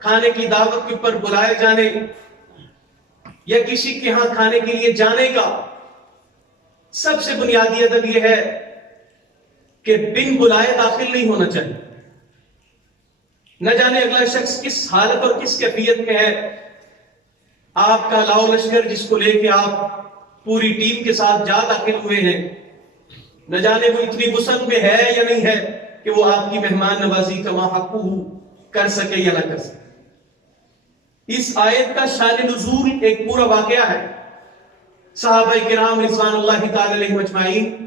کھانے کی دعوت کے اوپر بلائے جانے یا کسی کے ہاں کھانے کے لیے جانے کا سب سے بنیادی ادب یہ ہے کہ بن بلائے داخل نہیں ہونا چاہیے. نہ جانے اگلا شخص کس حالت اور کس کیفیت میں ہے. آپ کا لاؤ لشکر جس کو لے کے آپ پوری ٹیم کے ساتھ جا داخل ہوئے ہیں، نہ جانے وہ اتنی وسعت میں ہے یا نہیں ہے کہ وہ آپ کی مہمان نوازی کا حقہ کر سکے یا نہ کر سکے. اس آیت کا شان نزول ایک پورا واقعہ ہے. صحابہ کرام رضوان اللہ تعالی علیہم اجمعین،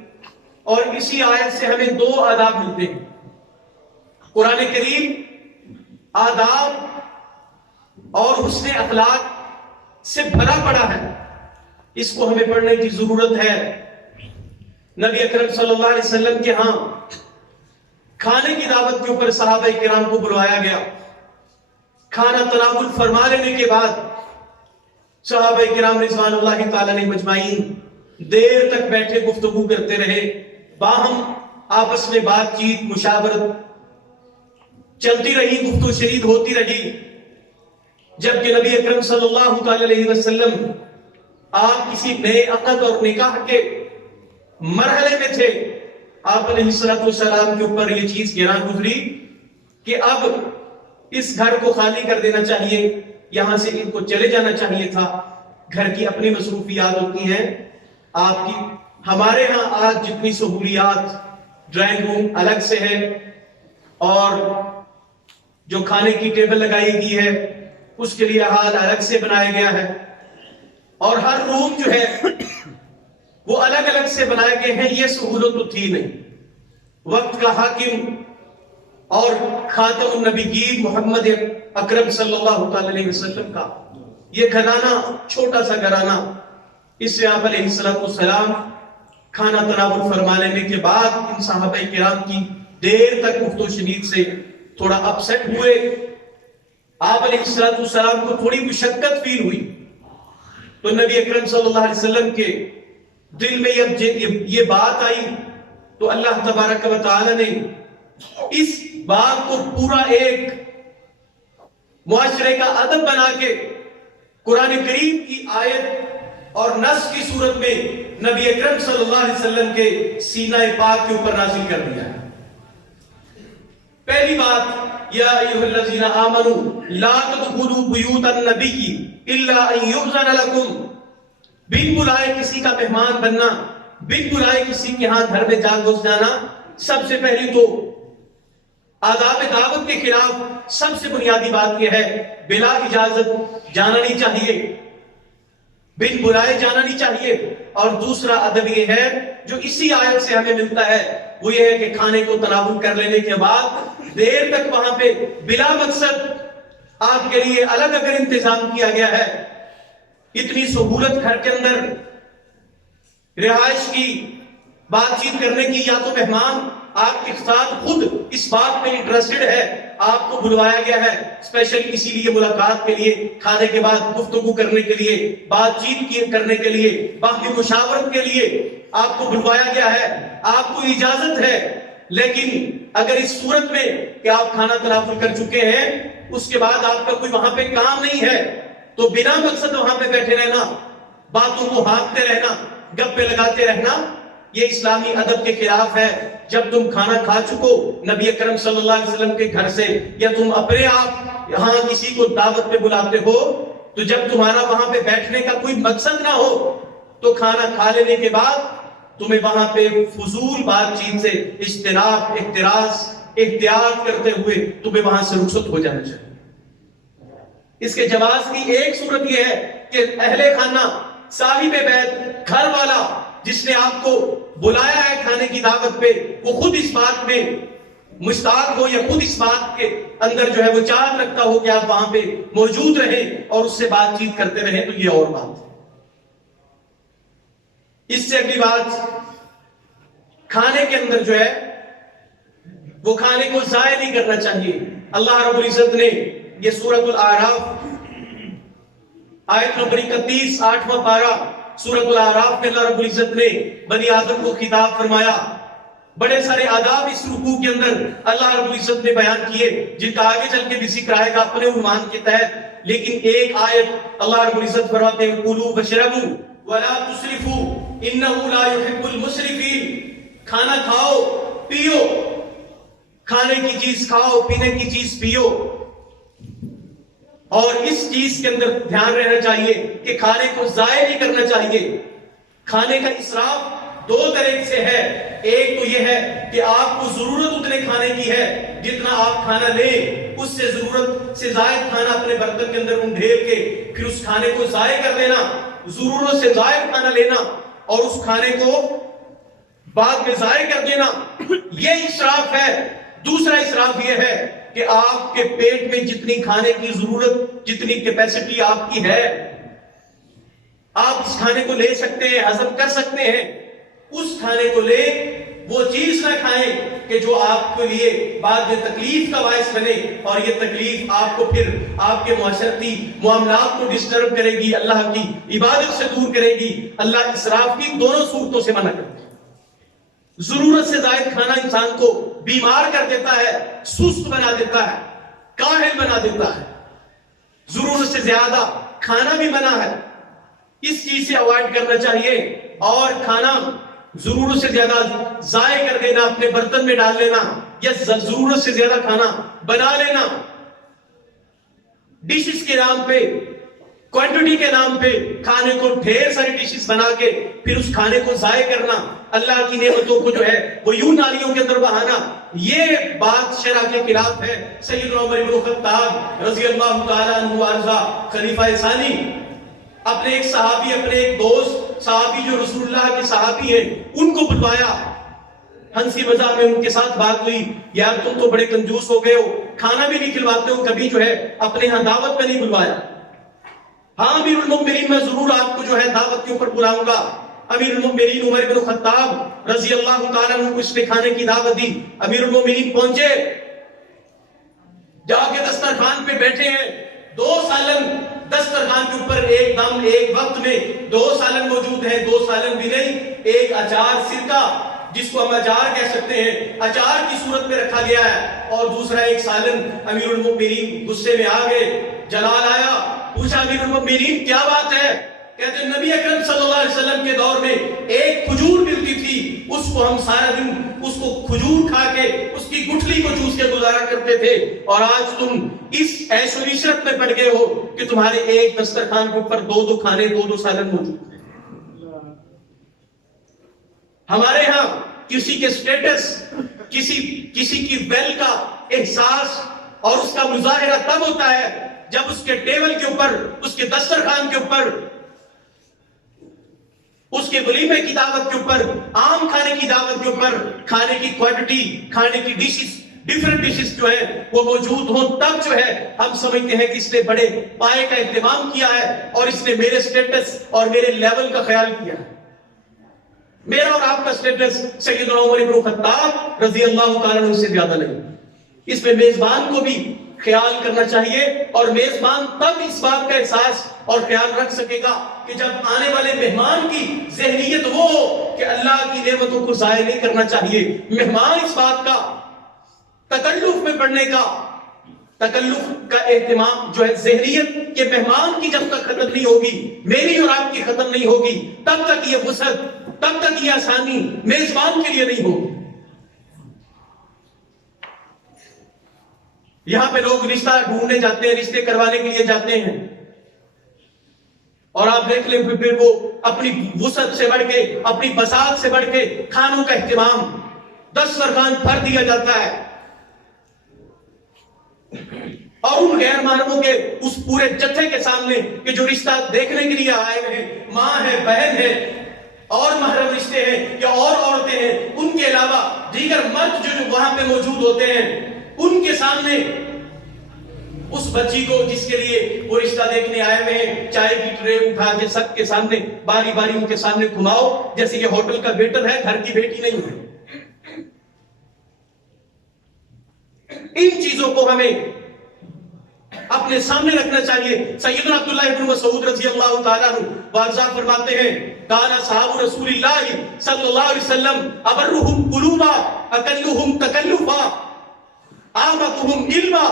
اور اسی آیت سے ہمیں دو آداب ملتے ہیں. قرآن کریم آداب اور حسن اخلاق سے بھرا پڑا ہے. اس کو ہمیں پڑھنے کی ضرورت ہے. نبی اکرم صلی اللہ علیہ وسلم کے ہاں کھانے کی دعوت کے اوپر صحابہ کرام کو بلوایا گیا. کھانا تناول فرما لینے کے بعد صحابہ کرام رضوان اللہ تعالی علیہم اجمعین دیر تک بیٹھے گفتگو کرتے رہے. باہم آپس میں بات چیت مشاورت چلتی رہی، گفتگو شنید ہوتی رہی. جبکہ نبی اکرم صلی اللہ تعالی علیہ وسلم آپ کسی نئے عقد اور نکاح کے مرحلے میں تھے. آپ علیہ السلام کے اوپر یہ چیز گراں گزری کہ اب اس گھر کو خالی کر دینا چاہیے، یہاں سے ان کو چلے جانا چاہیے تھا. گھر کی اپنی مصروفیات ہوتی ہیں آپ کی. ہمارے ہاں آج جتنی سہولیات، ڈرائنگ روم الگ سے ہے اور جو کھانے کی ٹیبل لگائی گئی ہے اس کے لیے ہال الگ سے بنایا گیا ہے، اور ہر روم جو ہے وہ الگ الگ سے بنائے گئے ہیں. یہ سہولت تو تھی نہیں. وقت کا حاکم اور خاتم النبیین محمد اکرم صلی اللہ تعالی علیہ وسلم کا یہ گھرانہ چھوٹا سا گھرانہ، اس سے آپ علیہ السلام کھانا تناول فرما لینے کے بعد ان صحابہ کرام کی دیر تک گفت و شنید سے تھوڑا اپسیٹ ہوئے. آپ علیہ السلام کو تھوڑی مشقت فیل ہوئی تو نبی اکرم صلی اللہ علیہ وسلم کے دل میں یہ بات آئی تو اللہ تبارک و تعالی نے اس بات کو پورا ایک معاشرے کا ادب بنا کے قرآن کریم کی آیت اور نص کی صورت میں نبی اکرم صلی اللہ علیہ وسلم کے سینہ پاک کے اوپر نازل کر دیا ہے. پہلی بات، یا ایھا الذین آمنوا لا تدخلوا بیوت النبی الا ان یؤذن لکم. بن بلائے کسی کا مہمان بننا، بن بلائے کسی کے ہاں گھر میں جا گھس جانا، سب سے پہلی تو آداب دعوت کے خلاف سب سے بنیادی بات یہ ہے بلا اجازت جانا نہیں چاہیے، بن بلائے جانا نہیں چاہیے. اور دوسرا ادب یہ ہے جو اسی آیت سے ہمیں ملتا ہے، وہ یہ ہے کہ کھانے کو تناول کر لینے کے بعد دیر تک وہاں پہ بلا مقصد آپ کے لیے الگ اگر انتظام کیا گیا ہے. اتنی سہولت گھر کے اندر رہائش کی، بات چیت کرنے کی، یا تو مہمان آپ کے ساتھ خود اس بات میں انٹرسٹڈ ہے، آپ کو بلوایا گیا ہے اسپیشل اسی لیے ملاقات کے لیے، کھانے کے بعد گفتگو کرنے کے لیے، بات چیت کرنے کے لیے، باقی مشاورت کے لیے آپ کو بلوایا گیا ہے، آپ کو اجازت ہے. لیکن اگر اس صورت میں کہ آپ کھانا تناول کر چکے ہیں اس کے بعد آپ کا کوئی وہاں پہ کام نہیں ہے تو بنا مقصد وہاں پہ بیٹھے رہنا، باتوں کو ہانکتے رہنا، گپے لگاتے رہنا، یہ اسلامی ادب کے خلاف ہے. جب تم کھانا کھا چکو نبی اکرم صلی اللہ علیہ وسلم کے گھر سے، یا تم اپنے آپ یہاں کسی کو دعوت پہ بلاتے ہو، تو جب تمہارا وہاں پہ بیٹھنے کا کوئی مقصد نہ ہو تو کھانا کھا لینے کے بعد تمہیں وہاں پہ فضول بات چیت سے اجتناب، احتراز، احتیاط کرتے ہوئے تمہیں وہاں سے رخصت ہو جانا چاہیے. اس کے جواز کی ایک صورت یہ ہے کہ اہل خانہ، صاحب بیت، گھر والا جس نے آپ کو بلایا ہے کھانے کی دعوت پہ، وہ خود اس بات میں مشتاق ہو یا خود اس بات کے اندر جو ہے وہ چاہت رکھتا ہو کہ آپ وہاں پہ موجود رہیں اور اس سے بات چیت کرتے رہیں، تو یہ اور بات ہے. اس سے اگلی بات، کھانے کے اندر جو ہے وہ کھانے کو ضائع نہیں کرنا چاہیے. اللہ رب العزت نے یہ سورۃ الاعراف آیت نمبر 31 8واں پارہ سورۃ الاعراف میں اللہ رب العزت نے بنی آدم کو خطاب فرمایا بڑے سارے آداب اس رکوع کے اندر اللہ رب العزت نے بیان کیے جن کا آگے چل کے بھی ذکر آئے گا اپنے عنوان کے تحت، لیکن ایک آیت اللہ رب العزت فرماتے ہیں کُلُوا وَاشْرَبُوا وَلَا تُسْرِفُوا إِنَّهُ لَا يُحِبُّ الْمُسْرِفِينَ۔ کھانا کھاؤ پیو، کھانے کی چیز کھاؤ پینے کی چیز پیو، اور اس چیز کے اندر دھیان رہنا چاہیے کہ کھانے کو ضائع نہیں کرنا چاہیے۔ کھانے کا اسراف دو طرح سے ہے، ایک تو یہ ہے کہ آپ کو ضرورت اتنے کھانے کی ہے جتنا آپ کھانا لیں، اس سے ضرورت سے زائد کھانا اپنے برتن کے اندر انڈھیل کے پھر اس کھانے کو ضائع کر دینا، ضرورت سے زائد کھانا لینا اور اس کھانے کو بعد میں ضائع کر دینا، یہ اسراف ہے۔ دوسرا اسراف یہ ہے کہ آپ کے پیٹ میں جتنی کھانے کی ضرورت، جتنی کیپیسٹی آپ کی ہے، آپ اس کھانے کو لے سکتے ہیں، ہضم کر سکتے ہیں، اس کھانے کو لے، وہ چیز نہ کھائیں کہ جو آپ کے لیے بعد میں تکلیف کا باعث بنے، اور یہ تکلیف آپ کو پھر آپ کے معاشرتی معاملات کو ڈسٹرب کرے گی، اللہ کی عبادت سے دور کرے گی۔ اللہ اسراف کی دونوں صورتوں سے منع کرتے ہیں۔ ضرورت سے زائد کھانا انسان کو بیمار کر دیتا ہے، سست بنا دیتا ہے، کاہل بنا دیتا ہے۔ ضرورت سے زیادہ کھانا بھی منع ہے، اس چیز سے اوائڈ کرنا چاہیے۔ اور کھانا ضرورت سے زیادہ ضائع کر دینا، اپنے برتن میں ڈال لینا، یا ضرورت سے زیادہ کھانا بنا لینا، ڈشز کے نام پہ، کوانٹٹی کے نام پہ کھانے کو ڈھیر ساری ڈشز بنا کے پھر اس کھانے کو ضائع کرنا، اللہ کی نعمتوں کو جو ہے وہ یوں نالیوں کے اندر بہانا، یہ بات شرع کے خلاف ہے۔ سیدنا عمر بن الخطاب رضی اللہ تعالیٰ عنہ وارضا خلیفہ ثانی اپنے ایک صحابی، اپنے ایک دوست صحابی جو رسول اللہ کے صحابی ہیں، ان کو بلوایا، ہنسی مزاح میں ان کے ساتھ بات ہوئی، یار تم تو بڑے کنجوس ہو گئے ہو، کھانا بھی نہیں کھلواتے ہو، کبھی جو ہے اپنے ہاں دعوت میں نہیں بلوایا۔ ہاں امیر المؤمنین میں ضرور آپ کو جو ہے دعوت کے اوپر بلاؤں گا۔ امیر المؤمنین عمر بن الخطاب رضی اللہ تعالیٰ عنہ کو اس نے کھانے کی دعوت دی، امیر المؤمنین پہنچے، جا کے دسترخوان پہ بیٹھے ہیں، 2 سالن دسترخوان کے اوپر ایک دم ایک وقت میں 2 سالن موجود ہیں، 2 سالن بھی نہیں، ایک اچار سرکہ جس کو ہم اچار کہہ سکتے ہیں، اچار کی صورت میں رکھا گیا ہے، اور دوسرا ایک سالن۔ امیر المؤمنین غصے میں آ گئے، جلال آیا، پوچھا امیر المؤمنین کیا بات ہے؟ کہتے ہیں نبی اکرم صلی اللہ علیہ وسلم کے دور میں ایک کھجور ملتی تھی، اس کو ہم سارا دن اس کو کھجور کھا کے اس کی گٹھلی کو چوس کے گزارا کرتے تھے، اور آج تم اس عیش و عشرت میں پڑ گئے ہو کہ تمہارے ایک دسترخوان کے اوپر 2 کھانے 2 سالن موجود ہیں۔ ہمارے ہاں کسی کے سٹیٹس، کسی کی ویل کا احساس اور اس کا مظاہرہ تب ہوتا ہے جب اس کے ٹیبل کے اوپر، اس کے دسترخوان کے اوپر، اس کے ولیمے کی دعوت کے اوپر، عام کھانے کی دعوت کے اوپر کھانے کی کوانٹٹی، کھانے کی ڈشز، ڈیفرنٹ ڈشز جو ہیں وہ موجود ہوں، تب جو ہے ہم سمجھتے ہیں کہ اس نے بڑے پائے کا اہتمام کیا ہے اور اس نے میرے سٹیٹس اور میرے لیول کا خیال کیا ہے۔ میرا اور آپ کا سٹیٹس سیدنا عمر بن الخطاب رضی اللہ تعالیٰ عنہ سے زیادہ نہیں۔ اس میں میزبان کو بھی خیال کرنا چاہیے، اور میزبان تب اس بات کا احساس اور خیال رکھ سکے گا کہ جب آنے والے مہمان کی ذہنیت وہ ہو کہ اللہ کی نعمتوں کو ضائع نہیں کرنا چاہیے۔ مہمان اس بات کا تکلف میں پڑنے کا، تکلف کا اہتمام جو ہے ذہنیت کہ مہمان کی جب تک ختم نہیں ہوگی، میری اور آپ کی ختم نہیں ہوگی، تب تک یہ وسعت، تب تک یہ آسانی میزبان کے لیے نہیں ہوگی۔ یہاں پہ لوگ رشتہ ڈھونڈنے جاتے ہیں، رشتے کروانے کے لیے جاتے ہیں، اور آپ دیکھ لیں پھر وہ اپنی وسعت سے بڑھ کے، اپنی بساط سے بڑھ کے کھانوں کا اہتمام، دسترخوان بھر دیا جاتا ہے، اور ان غیر محرموں کے اس پورے جتھے کے سامنے کہ جو رشتہ دیکھنے کے لیے آئے ہیں، ماں ہے، بہن ہے، اور محرم رشتے ہیں یا اور عورتیں ہیں، ان کے علاوہ دیگر مرد جو وہاں پہ موجود ہوتے ہیں، ان کے سامنے اس بچی کو جس کے لیے وہ رشتہ دیکھنے آئے ہوئے ہیں، چائے کی ٹرے اٹھا کے سب کے سامنے باری باری ان کے سامنے گھماؤ جیسے یہ ہوٹل کا ویٹر ہے، گھر کی بیٹی نہیں ہے۔ ان چیزوں کو ہمیں اپنے سامنے رکھنا چاہیے. سیدنا عبداللہ ابن مسعود رضی اللہ تعالیٰ عنہ واضح فرماتے ہیں کان اصحاب رسول اللہ صلی اللہ علیہ وسلم ابرہم قلوبا اقلہم تکلفا اعمقہم علما.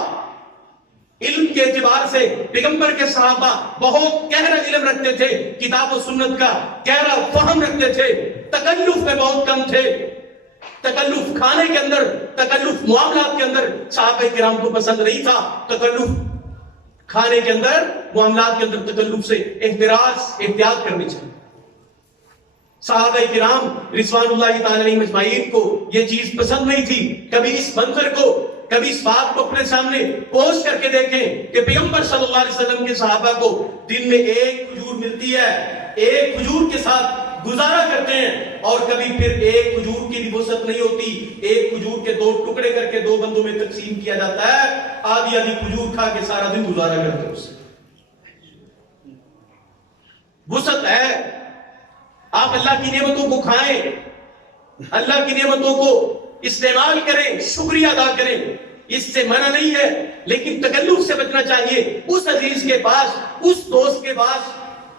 علم کے اعتبار سے پیغمبر کے صحابہ بہت گہرا علم رکھتے تھے, کتاب و سنت کا گہرا فہم رکھتے تھے, تکلف میں بہت کم تھے. تکلف کھانے کے اندر, تکلف معاملات کے اندر صحابہ کرام کو پسند نہیں تھا. تکلف کھانے کے اندر, معاملات کے اندر تکلف سے احتیاط کرنی چاہیے. صحابہ کرام رضوان اللہ تعالی علیہم اجمعین کو یہ چیز پسند نہیں تھی. کبھی اس منظر کو, کبھی اس بات کو اپنے سامنے پوسٹ کر کے دیکھیں کہ پیغمبر صلی اللہ علیہ وسلم کے صحابہ کو دن میں ایک کھجور ملتی ہے, ایک کھجور کے ساتھ گزارا کرتے ہیں, اور کبھی پھر ایک کھجور کی بھی وسعت نہیں ہوتی, ایک کھجور کے 2 ٹکڑے کر کے 2 بندوں میں تقسیم کیا جاتا ہے, آدھی آدھی کھجور کھا کے سارا دن گزارا کرتے ہیں. اس وسعت ہے. آپ اللہ کی نعمتوں کو کھائیں, اللہ کی نعمتوں کو استعمال کریں, شکریہ ادا کریں, اس سے منع نہیں ہے, لیکن تکلف سے بچنا چاہیے. اس عزیز کے پاس, اس دوست کے پاس,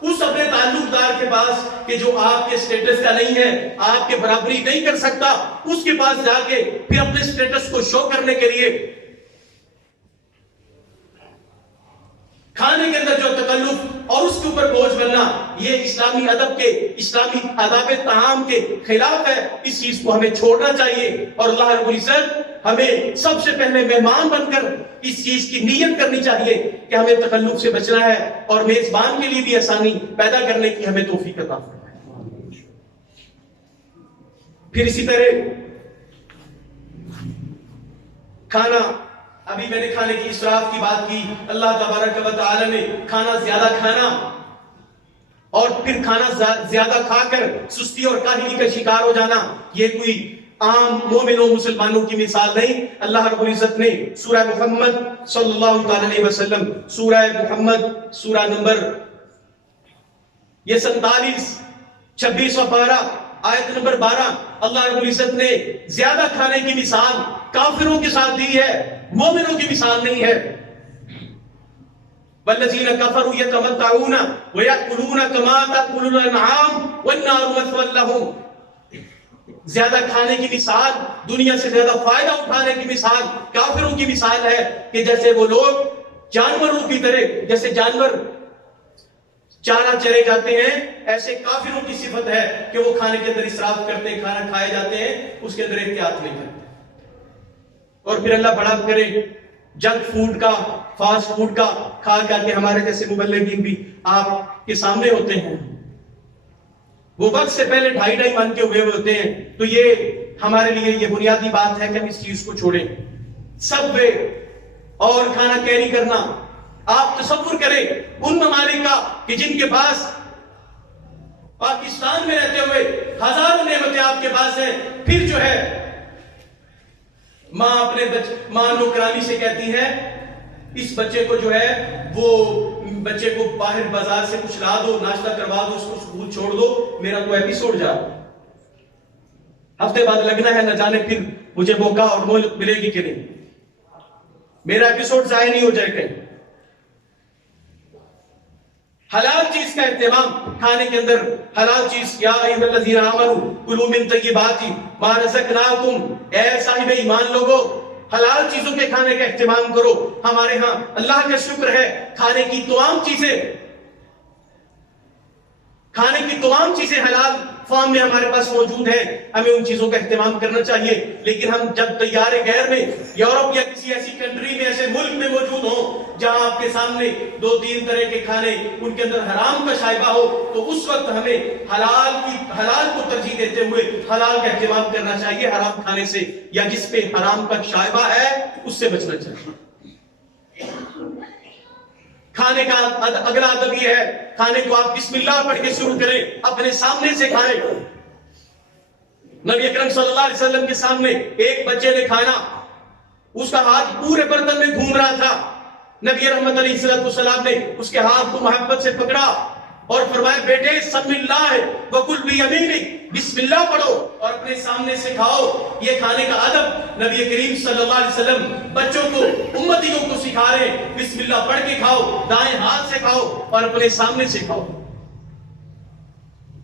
اس اپنے تعلق دار کے پاس کہ جو آپ کے سٹیٹس کا نہیں ہے, آپ کے برابری نہیں کر سکتا, اس کے پاس جا کے پھر اپنے سٹیٹس کو شو کرنے کے لیے کھانے کے اندر جو تکلف اور اس کے اوپر بوجھ بننا, یہ اسلامی ادب کے, اسلامی آداب طعام کے خلاف ہے. اس چیز کو ہمیں چھوڑنا چاہیے, اور اللہ رب العزت ہمیں سب سے پہلے مہمان بن کر اس چیز کی نیت کرنی چاہیے کہ ہمیں تکلف سے بچنا ہے, اور میزبان کے لیے بھی آسانی پیدا کرنے کی ہمیں توفیق عطا فرمائے. پھر اسی طرح کھانا, ابھی میں نے کھانے کی اسراف کی بات کی. اللہ تبارک و تعالی نے کھانا زیادہ کھانا اور پھر کھانا زیادہ کھا کر سستی اور کاہلی کا شکار ہو جانا, یہ کوئی عام مومنوں مسلمانوں کی مثال نہیں. اللہ رب العزت نے سورہ محمد صلی اللہ علیہ وسلم, سورہ محمد سورہ نمبر یہ 47 26 پارہ آیت نمبر 12, اللہ رب العزت نے زیادہ کھانے کی مثال کافروں کے ساتھ دی ہے, مومنوں کی مثال نہیں ہے. والذین کفروا یتمتعون ویأکلون کما تأکل الانعام والنار مثوی لہم. زیادہ کھانے کی مثال, دنیا سے زیادہ فائدہ اٹھانے کی مثال کافروں کی مثال ہے کہ جیسے وہ لوگ جانوروں کی طرح, جیسے جانور چارہ چرے جاتے ہیں, ایسے کافروں کی صفت ہے کہ وہ کھانے کے اندر اسراف کرتے ہیں, کھانا کھائے جاتے ہیں, اس کے اندر احتیاط نہیں کرتے. اور پھر اللہ بڑا کرے جنک فوڈ کا, فاسٹ فوڈ کا کھا کر کے ہمارے جیسے مبلغین بھی آپ کے سامنے ہوتے ہیں, وہ وقت سے پہلے 2.5 ماہ کے ہوئے ہوتے ہیں. تو یہ ہمارے لیے یہ بنیادی بات ہے کہ ہم اس چیز کو چھوڑیں. سب وے اور کھانا کیری کرنا, آپ تصور کریں ان ممالک کا کہ جن کے پاس پاکستان میں رہتے ہوئے ہزاروں نعمتیں آپ کے پاس ہیں, پھر جو ہے ماں اپنے ماں نوکرانی سے کہتی ہے اس بچے کو جو ہے وہ بچے کو باہر بازار سے کچھ لا دو, ناشتہ کروا دو, اس کو اسکول چھوڑ دو, میرا تو ایپیسوڈ جا ہفتے بعد لگنا ہے, نہ جانے پھر مجھے موقع اور مہلت ملے گی کہ نہیں, میرا ایپیسوڈ ضائع نہیں ہو جائے کہیں. حلال چیز کا اہتمام کھانے کے اندر, حلال چیز, یا ایھا الذین آمنوا کلوا من طیبات ما رزقناکم, اے صاحب ایمان لوگوں حلال چیزوں کے کھانے کا اہتمام کرو. ہمارے ہاں اللہ کا شکر ہے کھانے کی تمام چیزیں حلال فارم میں ہمارے پاس موجود ہیں, ہمیں ان چیزوں کا اہتمام کرنا چاہیے. لیکن ہم جب تیار غیر میں, یورپ یا کسی ایسی کنٹری میں, ایسے ملک میں موجود ہوں جہاں آپ کے سامنے 2-3 طرح کے کھانے ان کے اندر حرام کا شائبہ ہو, تو اس وقت ہمیں حلال کو ترجیح دیتے ہوئے حلال کا اہتمام کرنا چاہیے. حرام کھانے سے یا جس پہ حرام کا شائبہ ہے اس سے بچنا چاہیے. کھانے کا اگلا ادب یہ ہے, کھانے کو آپ بسم اللہ پڑھ کے شروع کریں, اپنے سامنے سے کھائیں. نبی اکرم صلی اللہ علیہ وسلم کے سامنے ایک بچے نے کھانا, اس کا ہاتھ پورے برتن میں گھوم رہا تھا. نبی رحمت علیہ السلام نے اس کے ہاتھ کو محبت سے پکڑا اور فرمایا بیٹے سم اللہ وکل بیمینک، بسم اللہ پڑھو اور اپنے سامنے سے کھاؤ۔ یہ کھانے کا ادب نبی کریم صلی اللہ علیہ وسلم بچوں کو، امتیوں کو سکھا رہے ہیں۔ بسم اللہ پڑھ کے کھاؤ، دائیں ہاتھ سے کھاؤ اور اپنے سامنے سے کھاؤ۔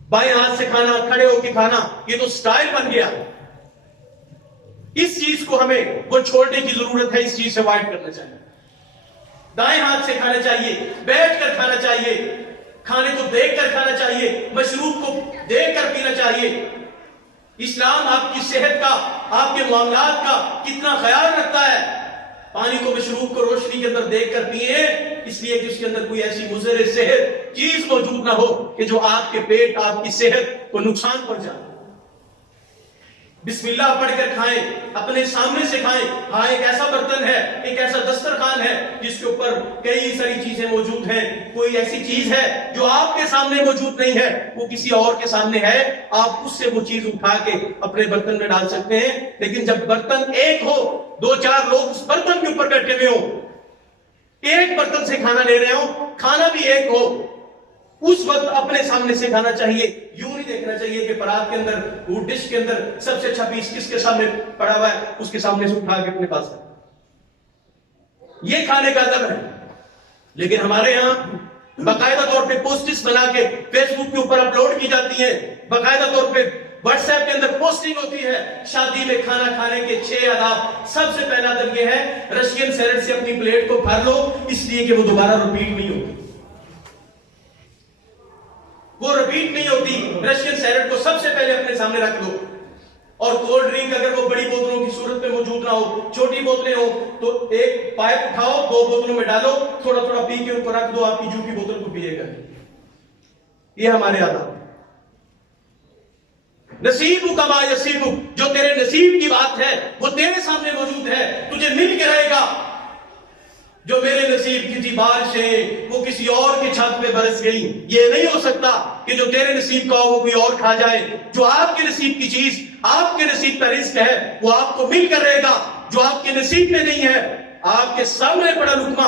بائیں ہاتھ سے کھانا، کھڑے ہو کے کھانا، یہ تو سٹائل بن گیا۔ اس چیز کو ہمیں وہ چھوڑنے کی ضرورت ہے، اس چیز سے اوائڈ کرنا چاہیے۔ دائیں ہاتھ سے کھانا چاہیے، بیٹھ کر کھانا چاہیے، کھانے کو دیکھ کر کھانا چاہیے، مشروب کو دیکھ کر پینا چاہیے۔ اسلام آپ کی صحت کا، آپ کے معاملات کا کتنا خیال رکھتا ہے۔ پانی کو، مشروب کو روشنی کے اندر دیکھ کر پیئے، اس لیے کہ اس کے اندر کوئی ایسی مضر صحت چیز موجود نہ ہو کہ جو آپ کے پیٹ، آپ کی صحت کو نقصان پہنچائے۔ بسم اللہ پڑھ کر کھائیں، اپنے سامنے سے کھائیں۔ ہاں ایک ایسا برتن ہے، ایک ایسا دسترخوان ہے جس کے اوپر کئی ساری چیزیں موجود ہیں۔ کوئی ایسی چیز ہے جو آپ کے سامنے موجود نہیں ہے، وہ کسی اور کے سامنے ہے، آپ اس سے وہ چیز اٹھا کے اپنے برتن میں ڈال سکتے ہیں۔ لیکن جب برتن ایک ہو، دو چار لوگ اس برتن کے اوپر بیٹھے ہوئے ہوں، ایک برتن سے کھانا لے رہے ہوں، کھانا بھی ایک ہو، اس وقت اپنے سامنے سے کھانا چاہیے۔ یوں نہیں دیکھنا چاہیے کہ پرات کے اندر، وہ ڈش کے اندر سب سے اچھا پیس کس کے سامنے پڑا ہوا ہے، اس کے سامنے سے اٹھا کے اپنے پاس یہ کھانے کا ادب ہے۔ لیکن ہمارے یہاں باقاعدہ طور پہ پوسٹس بنا کے فیس بک کے اوپر اپلوڈ کی جاتی ہیں، باقاعدہ طور پہ واٹس ایپ کے اندر پوسٹنگ ہوتی ہے، شادی میں کھانا کھانے کے 6 آداب۔ سب سے پہلا ادب یہ ہے رشین سیلڈ سے اپنی پلیٹ کو بھر لو، اس لیے کہ وہ دوبارہ رپیٹ نہیں ہوتی، وہ رپیٹ نہیں ہوتی۔ رشین سیلڈ کو سب سے پہلے اپنے سامنے رکھ دو، اور کولڈ ڈرنک اگر وہ بڑی بوتلوں کی صورت میں موجود نہ ہو، چھوٹی بوتلیں ہو تو ایک پائپ اٹھاؤ، 2 بوتلوں میں ڈالو، تھوڑا تھوڑا پی کے اوپر رکھ دو، آپ کی جو کی بوتل کو پیے گا۔ یہ ہمارے آداب۔ نصیب کما یصیب، جو تیرے نصیب کی بات ہے وہ تیرے سامنے موجود ہے، تجھے مل کے رہے گا۔ جو میرے نصیب کی تھی بارشیں وہ کسی اور کی چھت پہ برس گئی، یہ نہیں ہو سکتا کہ جو تیرے نصیب کا ہو وہ کوئی اور کھا جائے۔ جو آپ کے نصیب کی چیز، آپ کے نصیب کا رزق ہے، وہ آپ کو مل کر رہے گا۔ جو آپ کے نصیب میں نہیں ہے، آپ کے سامنے پڑا لقمہ،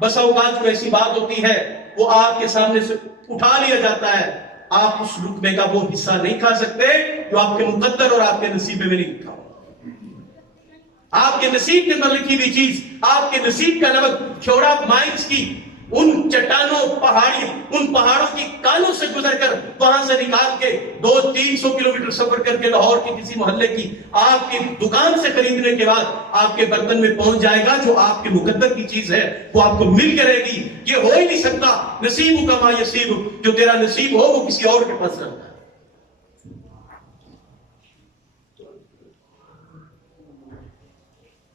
بسا اوقات کو ایسی بات ہوتی ہے وہ آپ کے سامنے سے اٹھا لیا جاتا ہے، آپ اس لقمے کا وہ حصہ نہیں کھا سکتے جو آپ کے مقدر اور آپ کے نصیب میں نہیں لکھا۔ آپ کے نصیب کے اندر لکھی ہوئی چیز، آپ کے نصیب کا نمک، چھوڑا مائنس کی ان چٹانوں، ان پہاڑوں کی کانوں سے گزر کر وہاں سے نکال کے 200-300 کلومیٹر سفر کر کے لاہور کے کسی محلے کی آپ کی دکان سے خریدنے کے بعد آپ کے برتن میں پہنچ جائے گا۔ جو آپ کے مقدر کی چیز ہے وہ آپ کو مل کے رہے گی۔ یہ ہو ہی نہیں سکتا نصیب کما یصیب، جو تیرا نصیب ہو وہ کسی اور کے پاس رہتا ہے۔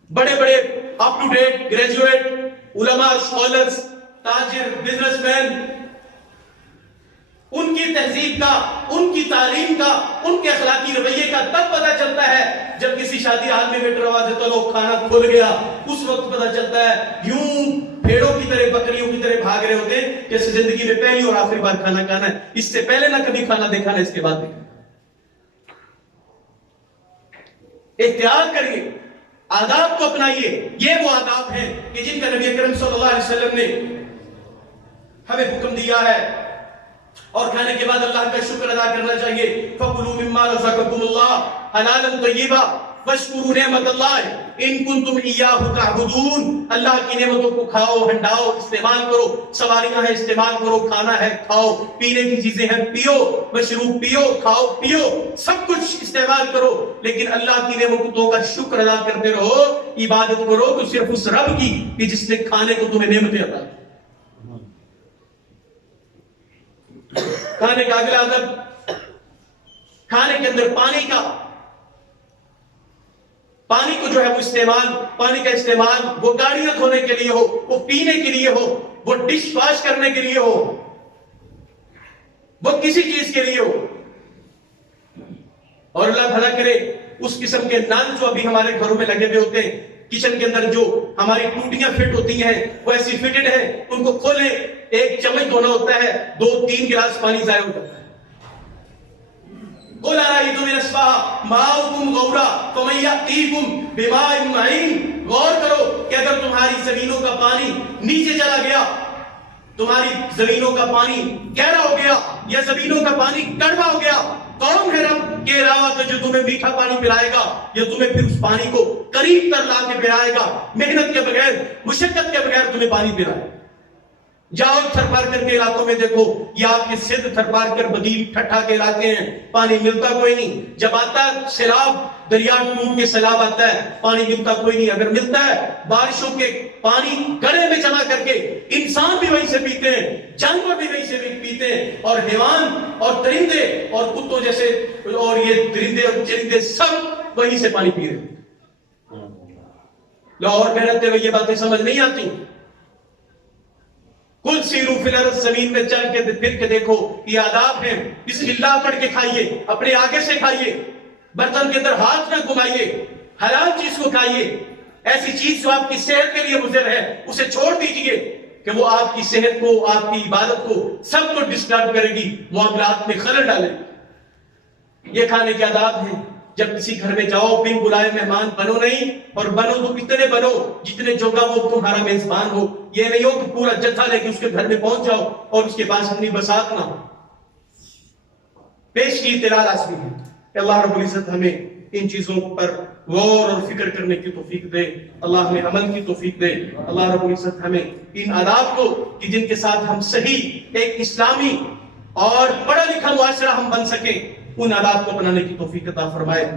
بڑے بڑے اپ ٹو ڈیٹ گریجویٹ علماء، اسکالرز، تاجر، بزنس مین، ان کی تہذیب کا، ان کی تعلیم کا، ان کے اخلاقی رویے کا تب پتہ چلتا ہے جب کسی شادی حال میں ویٹر آواز دیتا لوگ کھانا کھل گیا، اس وقت پتہ چلتا ہے۔ یوں بھیڑوں کی طرح، بکریوں کی طرح بھاگ رہے ہوتے ہیں جیسے زندگی میں پہلی اور آخری بار کھانا کھانا ہے، اس سے پہلے نہ کبھی کھانا دیکھا نہ اس کے بعد دیکھا۔ احتیاط کریے، آداب کو اپنائیے۔ یہ وہ آداب ہیں کہ جن کا نبی اکرم صلی اللہ علیہ وسلم نے ہمیں حکم دیا ہے، اور کھانے کے بعد اللہ کا شکر ادا کرنا چاہیے۔ فَكُلُوا مِمَّا رَزَقَكُمُ اللَّهُ حَلَالًا طَيِّبًا وَاشْكُرُوا نِعْمَتَ اللَّهِ إِن كُنتُمْ إِيَّاهُ تَعْبُدُونَ۔ اللہ کی نعمتوں کو کھاؤ، ہنڈاؤ، استعمال کرو۔ سواریاں ہیں استعمال کرو، کھانا ہے کھاؤ، پینے کی چیزیں ہیں پیو، مشروب پیو، کھاؤ پیو، سب کچھ استعمال کرو، لیکن اللہ کی نعمتوں کا شکر ادا کرتے رہو، عبادت کرو تو صرف اس رب کی کہ جس نے کھانے کو تمہیں نعمتیں عطا کی۔ کھانے کا اگلا ادب، کھانے کے اندر پانی کو جو ہے وہ استعمال، پانی کا استعمال وہ گاڑیاں دھونے کے لیے ہو، وہ پینے کے لیے ہو، وہ ڈش واش کرنے کے لیے ہو، وہ کسی چیز کے لیے ہو۔ اور اللہ بھلا کرے اس قسم کے نل جو ابھی ہمارے گھروں میں لگے ہوئے ہوتے ہیں، کچن کے اندر جو ہماری ٹوٹیاں فٹ ہوتی ہیں وہ ایسی فٹڈ ہیں، ان کو کھولے، ایک چمچ دھونا ہوتا ہے، 2-3 گلاس پانی ضائع ہو جاتا ہے۔ قُلْ أَرَأَيْتُمْ إِنْ أَصْبَحَ مَاؤُكُمْ غَوْرًا فَمَن يَأْتِيكُم بِمَاءٍ مَّعِينٍ۔ غور کرو کہ اگر تمہاری زمینوں کا پانی نیچے چلا گیا تمہاری زمینوں کا پانی گہرا ہو گیا یا زمینوں کا پانی کڑوا ہو گیا، کون ہے رب کے علاوہ تو جو تمہیں میٹھا پانی پلائے گا یا تمہیں پھر اس پانی کو قریب تر لا کے پلائے گا، محنت کے بغیر، مشقت کے بغیر تمہیں پانی پلائے گا۔ جاؤ تھرپارکر کے علاقوں میں دیکھو، یہ آپ کے سندھ تھرپارکر بدیل ٹھٹھا کے علاقے ہیں، پانی ملتا کوئی نہیں۔ جب آتا ہے سیلاب، دریا ٹوٹ کے سیلاب آتا ہے، پانی ملتا کوئی نہیں۔ اگر ملتا ہے بارشوں کے پانی گڑھے میں جمع کر کے انسان بھی وہی سے پیتے ہیں، جانور بھی وہی سے پیتے ہیں، اور حیوان اور درندے اور کتوں جیسے اور یہ درندے اور چرندے سب وہی سے پانی پی رہے ہیں۔ لاہور میں رہتے ہوئے یہ باتیں سمجھ نہیں آتی۔ کل سیرو فی الارض، زمین میں چل کے پھر کے دیکھو، یہ آداب ہیں۔ بسم اللہ پڑھ کے کھائیے، اپنے آگے سے کھائیے، برتن کے اندر ہاتھ نہ گھمائیے، حلال چیز کو کھائیے۔ ایسی چیز جو آپ کی صحت کے لیے مضر ہے اسے چھوڑ دیجئے کہ وہ آپ کی صحت کو، آپ کی عبادت کو، سب کو ڈسٹرب کرے گی، معاملات میں خلل ڈالے گی۔ یہ کھانے کے آداب ہیں۔ جب کسی گھر میں جاؤ، بن بلائے مہمان بنو نہیں، اور بنو تو اتنے بنو جتنے جوگا وہ تمہارا میزبان ہو۔ یہ نہیں ہو کہ پورا جتھا لے کے اس کے گھر میں پہنچ جاؤ اور اس کے پاس اپنی بساط نہ ہو۔ پیش کی اطلاع لازمی ہے کہ اللہ رب العزت ہمیں ان چیزوں پر غور اور فکر کرنے کی توفیق دے، اللہ ہمیں عمل کی توفیق دے۔ اللہ رب العزت ہمیں ان آداب کو کہ جن کے ساتھ ہم صحیح ایک اسلامی اور پڑھا لکھا معاشرہ ہم بن سکیں، ان آداب کو اپنانے کی توفیق عطا فرمائے۔